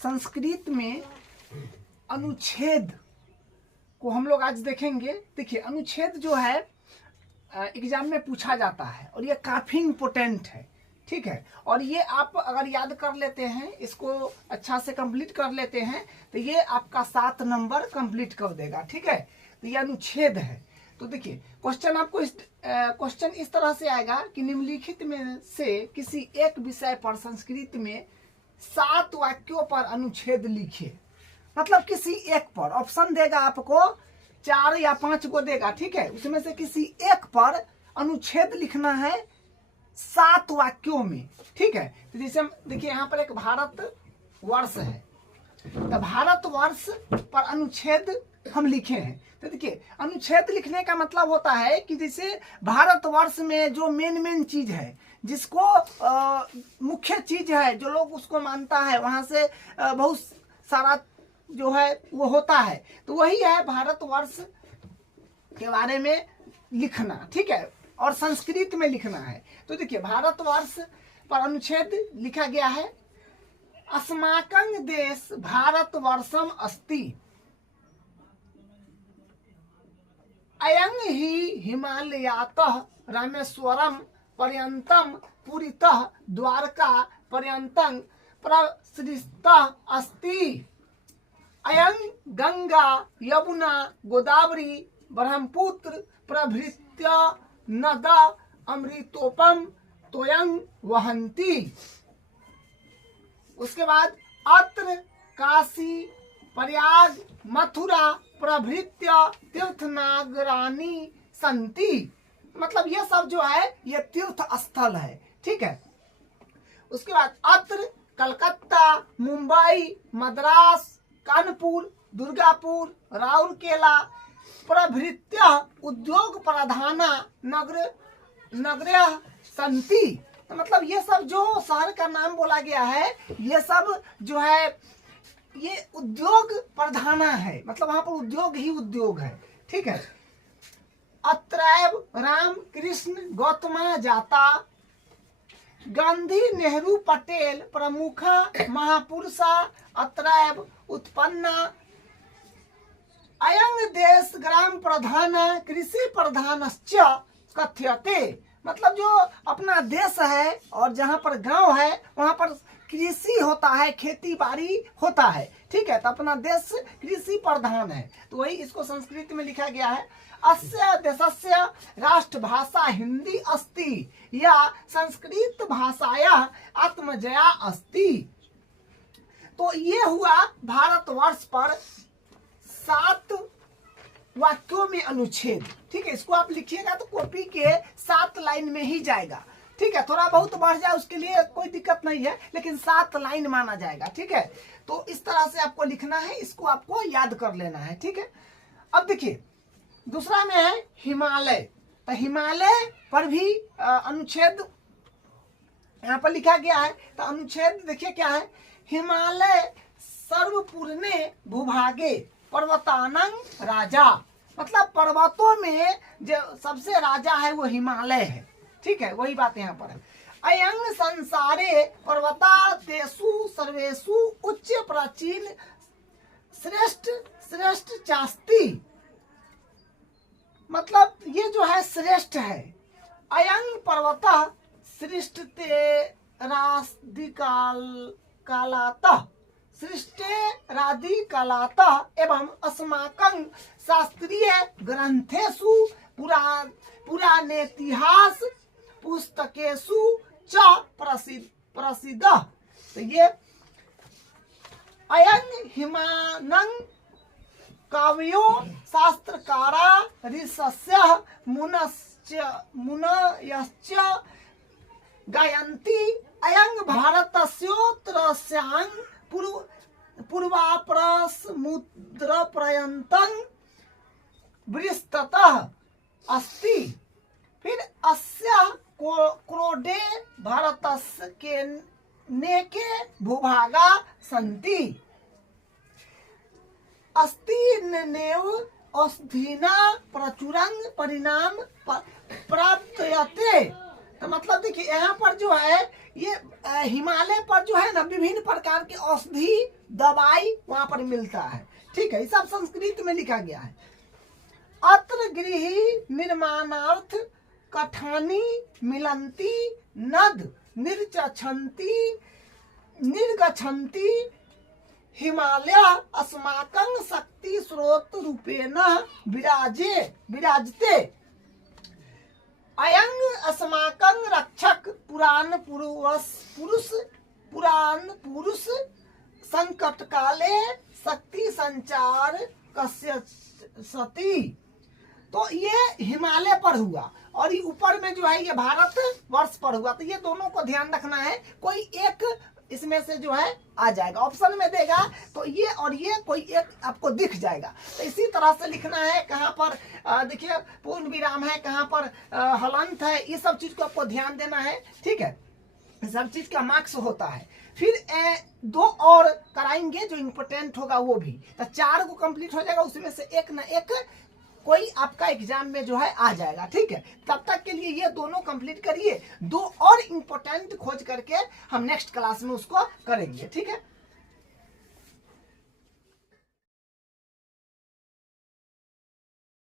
संस्कृत में अनुच्छेद को हम लोग आज देखेंगे। देखिए अनुच्छेद जो है एग्जाम में पूछा जाता है और ये काफ़ी इम्पोर्टेंट है, ठीक है। और ये आप अगर याद कर लेते हैं, इसको अच्छा से कंप्लीट कर लेते हैं तो ये आपका 7 नंबर कंप्लीट कर देगा, ठीक है। तो ये अनुच्छेद है। तो देखिए क्वेश्चन आपको क्वेश्चन इस तरह से आएगा कि निम्नलिखित में से किसी एक विषय पर संस्कृत में 7 वाक्यों पर अनुच्छेद लिखिए। मतलब किसी एक पर ऑप्शन देगा आपको, 4 या 5 को देगा, ठीक है। उसमें से किसी एक पर अनुच्छेद लिखना है 7 वाक्यों में, ठीक है। तो जैसे देखिए यहाँ पर एक भारत वर्ष है, तो भारत वर्ष पर अनुच्छेद हम लिखे हैं। तो देखिए अनुच्छेद लिखने का मतलब होता है कि जैसे भारतवर्ष में जो मेन चीज है, जिसको मुख्य चीज है, जो लोग उसको मानता है, वहां से बहुत सारा जो है वो होता है, तो वही है भारतवर्ष के बारे में लिखना, ठीक है। और संस्कृत में लिखना है। तो देखिए भारतवर्ष पर अनुच्छेद लिखा गया है, अस्माकं देश भारतवर्षम अस्ति, अयं हि हिमालयातः रामेश्वरम पर्यंतम पुरीतः द्वारका पर्यंतं प्रसृतः अस्ति, अयं गंगा यमुना गोदावरी ब्रह्मपुत्र प्रभृत्य नदा अमृतोपम तोयं वहन्ति। उसके बाद अत्र काशी प्रयाग मथुरा प्रभृत्य तीर्थनागरानी संति। मतलब ये सब जो है ये तीर्थ स्थल है, ठीक है। उसके बाद अत्र कलकत्ता मुंबई मद्रास कानपुर दुर्गापुर राउरकेला प्रभृत्य उद्योग प्रधाना नगरे संति। तो मतलब ये सब जो शहर का नाम बोला गया है, ये सब जो है ये उद्योग प्रधाना है, मतलब वहां पर उद्योग ही उद्योग है, ठीक है। अत्रैव राम कृष्ण गौतमा जाता, गांधी नेहरू पटेल प्रमुख महापुरुषा अत्रैव उत्पन्ना, अयं देश ग्राम प्रधान कृषि प्रधानश्च कथ्यते। मतलब जो अपना देश है और जहाँ पर गांव है वहां पर कृषि होता है, खेती बाड़ी होता है, ठीक है। तो अपना देश कृषि प्रधान है, तो वही इसको संस्कृत में लिखा गया है। अस्य देशस्य राष्ट्रभाषा हिंदी अस्ति या संस्कृत भाषाया आत्मजया अस्ति। तो ये हुआ भारतवर्ष पर 7 वाक्यों में अनुच्छेद, ठीक है। इसको आप लिखिएगा तो कॉपी के 7 लाइन में ही जाएगा, ठीक है। थोड़ा बहुत बढ़ जाए उसके लिए कोई दिक्कत नहीं है, लेकिन 7 लाइन माना जाएगा, ठीक है। तो इस तरह से आपको लिखना है, इसको आपको याद कर लेना है, ठीक है। अब देखिए दूसरा में है हिमालय। तो हिमालय पर भी अनुच्छेद यहाँ पर लिखा गया है। तो अनुच्छेद देखिए क्या है, हिमालय सर्वपूर्णे भूभागे पर्वतानंग राजा। मतलब पर्वतों में जो सबसे राजा है वो हिमालय है, ठीक है। वही बात यहाँ पर है। अयं संसारे पर्वतादेषु सर्वेषु उच्च प्राचीन श्रेष्ठ चास्ति। मतलब ये जो है श्रेष्ठ है। अयं पर्वत सृष्टे राधिकालातः एवं अस्माकं शास्त्रीय ग्रंथेषु पुराणेतिहास पुस्तकेषु च प्रसिद्ध। तो ये अयं हिमानं काव्यो शास्त्रकारा ऋषस्य मुनयश्च गायन्ति। अयं भारतस्योत्तरस्यां पूर्वापरसमुद्रपर्यन्तं विस्तृतः अस्ति। फिर अस्य क्रोडे भारतस्य के नेके भूभागा सन्ति। अस्ति नेव औषधीना प्रचुरं परिणाम प्राप्यते। तो मतलब देखिए यहाँ पर जो है ये हिमालय पर जो है ना विभिन्न प्रकार के औषधि दवाई वहां पर मिलता है। ठीक है, ये सब संस्कृत में लिखा गया है। अत्र गृह निर्माणार्थ कठानी मिलंती नद निर्गछन्ति हिमालय अस्माकं शक्ति स्रोत रूपेण विराजते अयं अस्माकं रक्षक पुराण पुरुष संकट काले शक्ति संचार कस्य सती। तो ये हिमालय पर हुआ और ये ऊपर में जो है ये भारत वर्ष पर हुआ। तो ये दोनों को ध्यान रखना है, कोई एक इसमें से जो है आ जाएगा, ऑप्शन में देगा तो ये और ये कोई एक आपको दिख जाएगा। तो इसी तरह से लिखना है, कहाँ पर देखिए पूर्ण विराम है, कहाँ पर हलंत है, ये सब चीज को आपको ध्यान देना है। ठीक है, सब चीज का मार्क्स होता है। फिर 2 और कराएंगे जो इम्पोर्टेंट होगा वो भी, तो 4 को कंप्लीट हो जाएगा, उसमें से एक ना एक कोई आपका एग्जाम में जो है आ जाएगा। ठीक है, तब तक के लिए ये दोनों कंप्लीट करिए, 2 और इम्पोर्टेंट खोज करके हम नेक्स्ट क्लास में उसको करेंगे। ठीक है।